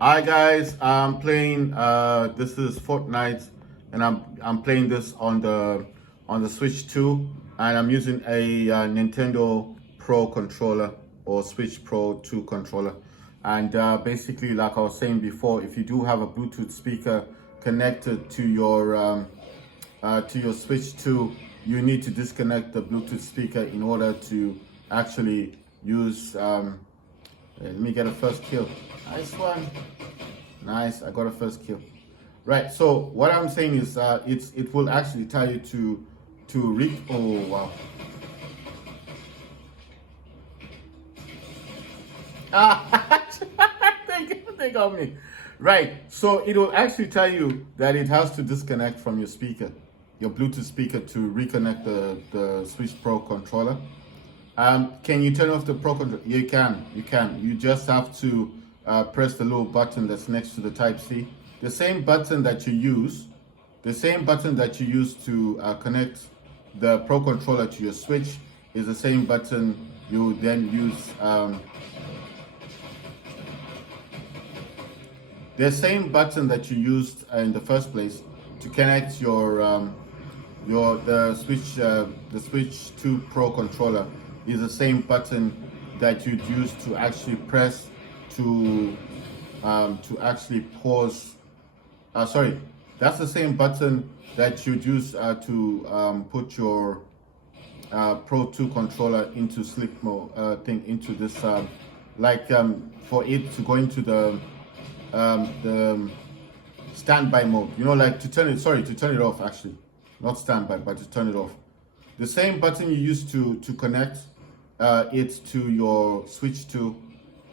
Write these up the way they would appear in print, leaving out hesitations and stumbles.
Hi guys, I'm playing. This is Fortnite, and I'm playing this on the Switch 2, and I'm using a Nintendo Pro controller or Switch Pro 2 controller. And basically, like I was saying before, if you do have a Bluetooth speaker connected to your Switch 2, you need to disconnect the Bluetooth speaker in order to actually use. Let me get a first kill. Nice one. Nice, I got a first kill. Right, so what I'm saying is it will actually tell you to read. Oh wow. Ah, think of me. Right, so it will actually tell you that it has to disconnect from your speaker, your Bluetooth speaker, to reconnect the Switch Pro controller. Can you turn off the Pro controller? You can. You can. You just have to press the little button that's next to the Type C. The same button that you use, to connect the Pro controller to your Switch is the same button you then use. The same button that you used in the first place to connect the Switch 2 Pro controller is the same button that you'd use to actually press to actually pause. Sorry, that's the same button that you'd use to put your Pro 2 controller into sleep mode into this for it to go into the standby mode. You know, like to turn it off actually, not standby, but to turn it off. The same button you use to connect it to your Switch 2,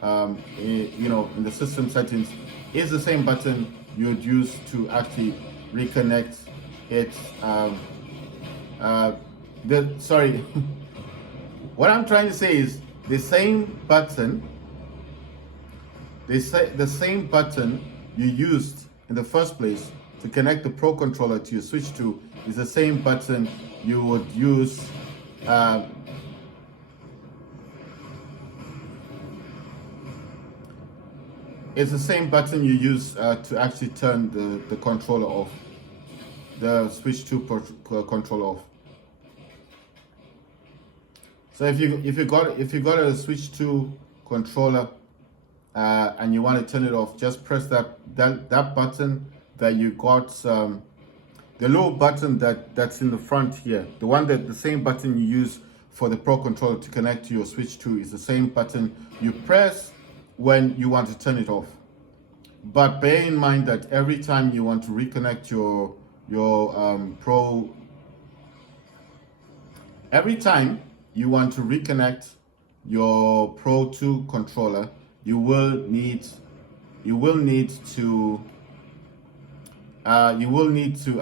in the system settings, is the same button you would use to actually reconnect it. Sorry, what I'm trying to say is the same button. The same button you used in the first place to connect the Pro controller to your Switch 2 is the same button you would use. It's the same button you use to actually turn the controller off, the Switch 2 controller off. So if you got a Switch 2 controller and you want to turn it off, just press that button that you got, the little button that's in the front here, the same button you use for the Pro controller to connect to your Switch 2 is the same button you press when you want to turn it off. But bear in mind that every time you want to reconnect your Pro, every time you want to reconnect your Pro 2 controller, you will need to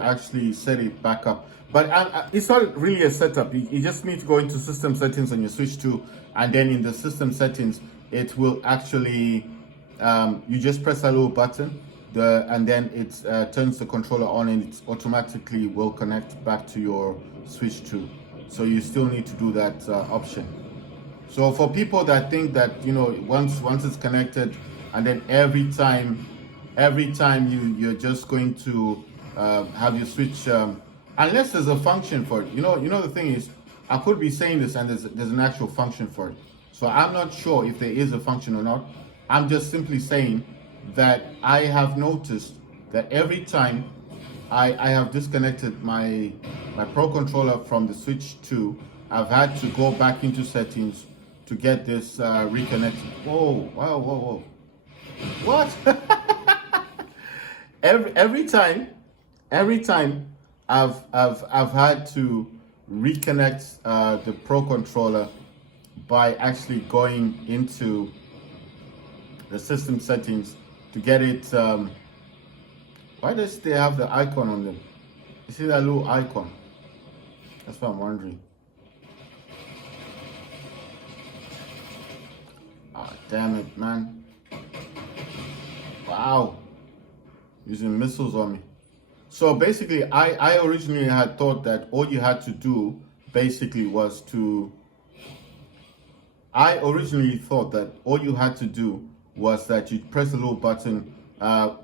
actually set it back up. But it's not really a setup. You just need to go into system settings on your Switch 2, and then in the system settings, it will actually, you just press a little button, and then it turns the controller on, and it automatically will connect back to your Switch 2. So you still need to do that option. So for people that think that, once it's connected, and then every time you're just going to have your Switch, unless there's a function for it. The thing is, I could be saying this and there's an actual function for it. So I'm not sure if there is a function or not. I'm just simply saying that I have noticed that every time I have disconnected my Pro controller from the Switch 2, I've had to go back into settings to get this reconnected. Whoa, wow, whoa, whoa. What? every time I've had to reconnect the Pro controller by actually going into the system settings to get it. Why does they have the icon on them? You see that little icon? That's what I'm wondering. Ah, damn it, man. Wow. Using missiles on me. So basically, I originally had thought that all you had to do basically was that you press a little button,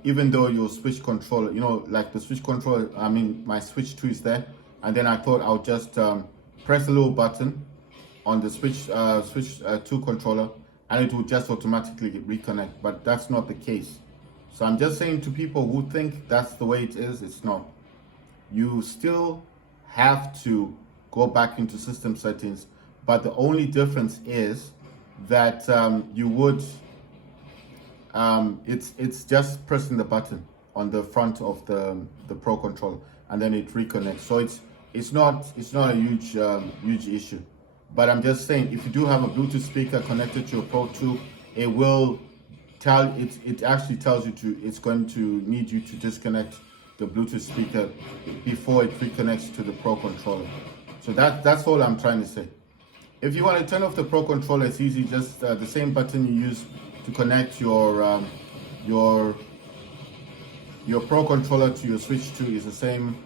even though your Switch controller, like the Switch controller, I mean, my Switch 2 is there. And then I thought I'll just press a little button on the Switch 2 controller, and it will just automatically reconnect. But that's not the case. So I'm just saying to people who think that's the way it is, it's not. You still have to go back into system settings, but the only difference is that you would it's just pressing the button on the front of the Pro controller, and then it reconnects. So it's not a huge issue. But I'm just saying, if you do have a Bluetooth speaker connected to your Pro 2, it will it actually tells you it's going to need you to disconnect the Bluetooth speaker before it reconnects to the Pro controller. So that's all I'm trying to say. If you want to turn off the Pro controller, it's easy. Just the same button you use to connect your Pro controller to your Switch 2 is the same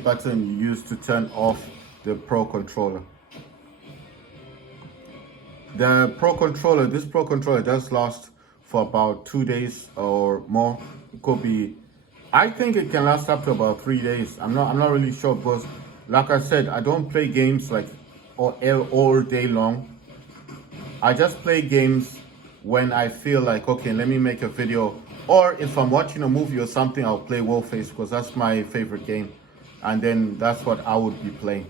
button you use to turn off the Pro controller. This Pro controller does last for about 2 days or more. It could be, I think it can last up to about 3 days. I'm not really sure, because like I said, I don't play games like all day long. I just play games when I feel like, okay, let me make a video. Or if I'm watching a movie or something, I'll play Warface, because that's my favorite game. And then that's what I would be playing.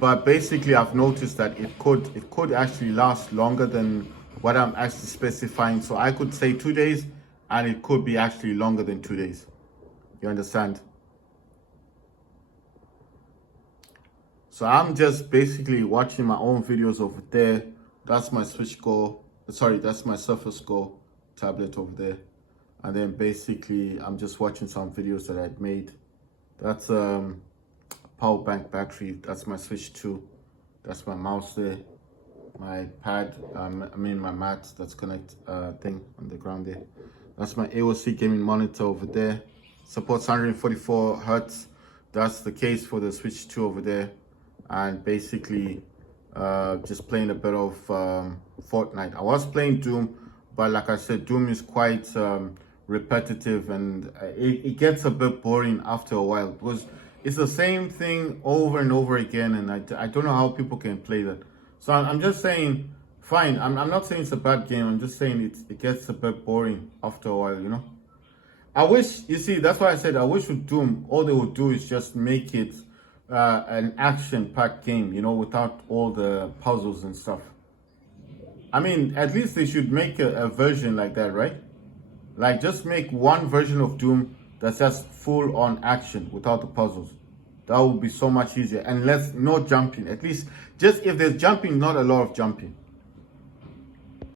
But basically, I've noticed that it could actually last longer than what I'm actually specifying. So I could say 2 days, and it could be actually longer than 2 days. You understand? So I'm just basically watching my own videos over there. That's my that's my Surface Go tablet over there. And then basically I'm just watching some videos that I'd made. That's power bank battery. That's my Switch 2. That's my mouse there. My pad, my mat that's connect thing on the ground there. That's my AOC gaming monitor over there. Supports 144 Hertz. That's the case for the Switch 2 over there. And basically just playing a bit of Fortnite. I was playing Doom, but like I said, Doom is quite repetitive, and it gets a bit boring after a while, because it's the same thing over and over again, and I don't know how people can play that. So I'm just saying, fine, I'm not saying it's a bad game, I'm just saying it gets a bit boring after a while, I wish, you see, that's why I said I wish with Doom, all they would do is just make it an action-packed game, without all the puzzles and stuff. I mean, at least they should make a version like that, right? Like, just make one version of Doom that's just full on action without the puzzles. That would be so much easier. And no jumping. At least, just if there's jumping, not a lot of jumping.